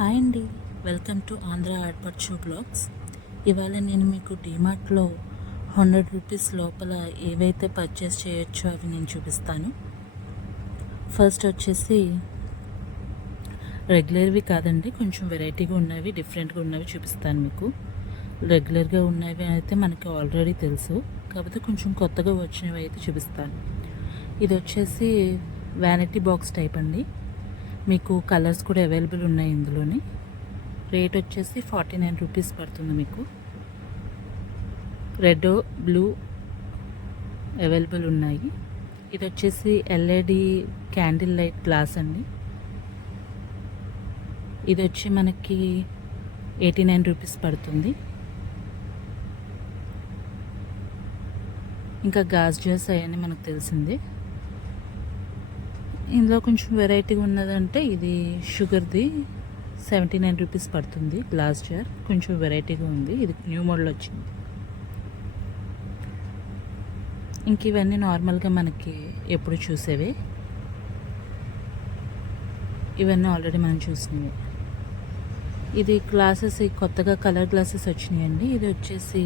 Hi అండి. Welcome to Andhra ఆడ్పర్చు blogs. ఇవాళ నేను మీకు డిమార్ట్లో హండ్రెడ్ రూపీస్ లోపల ఏవైతే పర్చేస్ చేయొచ్చో అవి నేను చూపిస్తాను. ఫస్ట్ వచ్చేసి రెగ్యులర్వి కాదండి కొంచెం వెరైటీగా ఉన్నవి డిఫరెంట్గా ఉన్నవి చూపిస్తాను మీకు. రెగ్యులర్గా ఉన్నవి అయితే మనకి ఆల్రెడీ తెలుసు కాకపోతే కొంచెం కొత్తగా వచ్చినవి అయితే చూపిస్తాను. ఇది వచ్చేసి వ్యానిటీ బాక్స్ టైప్ అండి. మీకు కలర్స్ కూడా అవైలబుల్ ఉన్నాయి ఇందులోని. రేట్ వచ్చేసి ఫార్టీ నైన్ రూపీస్ పడుతుంది మీకు. రెడ్ బ్లూ అవైలబుల్ ఉన్నాయి. ఇది వచ్చేసి ఎల్ఈడి క్యాండిల్ లైట్ గ్లాస్ అండి. ఇది వచ్చి మనకి ఎయిటీ నైన్ రూపీస్ పడుతుంది. ఇంకా గాజ్ జ్యూస్ అవన్నీ మనకు తెలిసిందే. ఇందులో కొంచెం వెరైటీగా ఉన్నదంటే ఇది షుగర్ది సెవెంటీ నైన్ రూపీస్ పడుతుంది గ్లాస్ జార్ కొంచెం వెరైటీగా ఉంది. ఇది న్యూ మోడల్ వచ్చింది. ఇంక ఇవన్నీ నార్మల్గా మనకి ఎప్పుడు చూసేవే? ఇవన్నీ ఆల్రెడీ మనం చూసినవి. ఇది గ్లాసెస్ కొత్తగా కలర్ గ్లాసెస్ వచ్చినాయండి. ఇది వచ్చేసి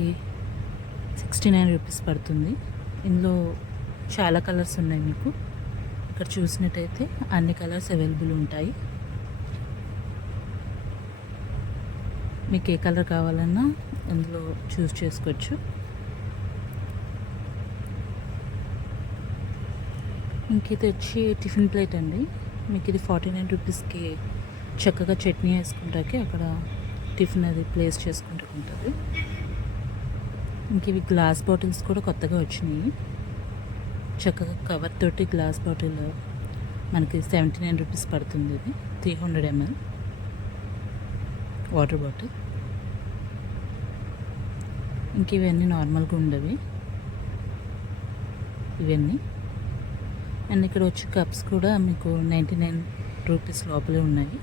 సిక్స్టీ నైన్ రూపీస్ పడుతుంది. ఇందులో చాలా కలర్స్ ఉన్నాయి మీకు. ఇక్కడ చూసినట్టయితే అన్ని కలర్స్ అవైలబుల్ ఉంటాయి. మీకు ఏ కలర్ కావాలన్నా అందులో చూస్ చేసుకోవచ్చు. ఇంక ఇది వచ్చి టిఫిన్ ప్లేట్ అండి. మీకు ఇది ఫార్టీ నైన్ రూపీస్కి చక్కగా చట్నీ వేసుకుంటాకి అక్కడ టిఫిన్ అది ప్లేస్ చేసుకుంటూ ఉంటుంది. ఇంక ఇవి గ్లాస్ బాటిల్స్ కూడా కొత్తగా వచ్చినాయి. చక్కగా కవర్ తోటి గ్లాస్ బాటిల్ మనకి సెవెంటీ నైన్ రూపీస్ పడుతుంది ఇది. Three hundred ML water bottle ఇంక ఇవన్నీ నార్మల్గా ఉండవి. ఇవన్నీ. అండ్ ఇక్కడ వచ్చి కప్స్ కూడా మీకు నైంటీ నైన్ రూపీస్ లోపలే ఉన్నాయి.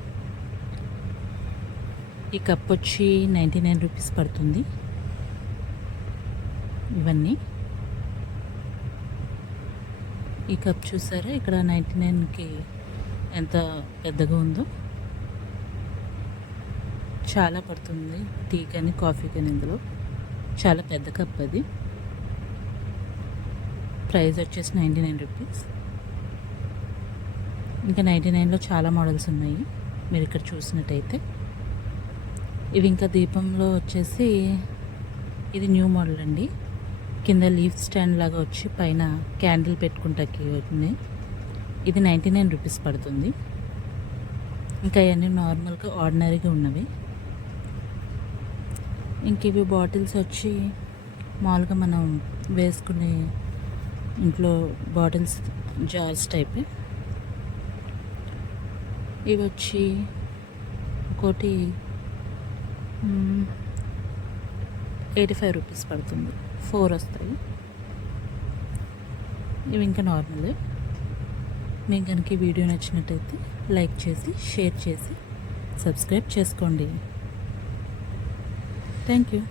ఈ కప్ వచ్చి నైంటీ నైన్ రూపీస్ పడుతుంది. ఇవన్నీ. ఈ కప్ చూసారా? ఇక్కడ నైంటీ నైన్కి ఎంత పెద్దగా ఉందో. చాలా పడుతుంది టీ కానీ కాఫీ కానీ ఇందులో. చాలా పెద్ద కప్ అది. ప్రైస్ వచ్చేసి నైంటీ నైన్ రూపీస్. ఇంకా నైంటీ నైన్లో చాలా మోడల్స్ ఉన్నాయి. మీరు ఇక్కడ చూసినట్టయితే. ఇవి ఇంకా దీపంలో వచ్చేసి ఇది న్యూ మోడల్ అండి. కింద లీఫ్ స్టాండ్ లాగా వచ్చి పైన క్యాండిల్ పెట్టుకుంటాకి ఉంది ఇది నైంటీ నైన్ రూపీస్ పడుతుంది. ఇంకా అవన్నీ నార్మల్గా ఆర్డినరీగా ఉన్నవి. ఇంక ఇవి బాటిల్స్ వచ్చి మామూలుగా మనం వేసుకునే ఇంట్లో బాటిల్స్ జార్స్ టైప్. ఇవి వచ్చి ఒకటి ఎయిటీ ఫైవ్ రూపీస్ పడుతుంది. ఫోర్ వస్తాయి. ఇవి ఇంకా నార్మలే. మీకు కనుక ఈ వీడియో నచ్చినట్టయితే లైక్ చేసి షేర్ చేసి సబ్స్క్రైబ్ చేసుకోండి. Thank you.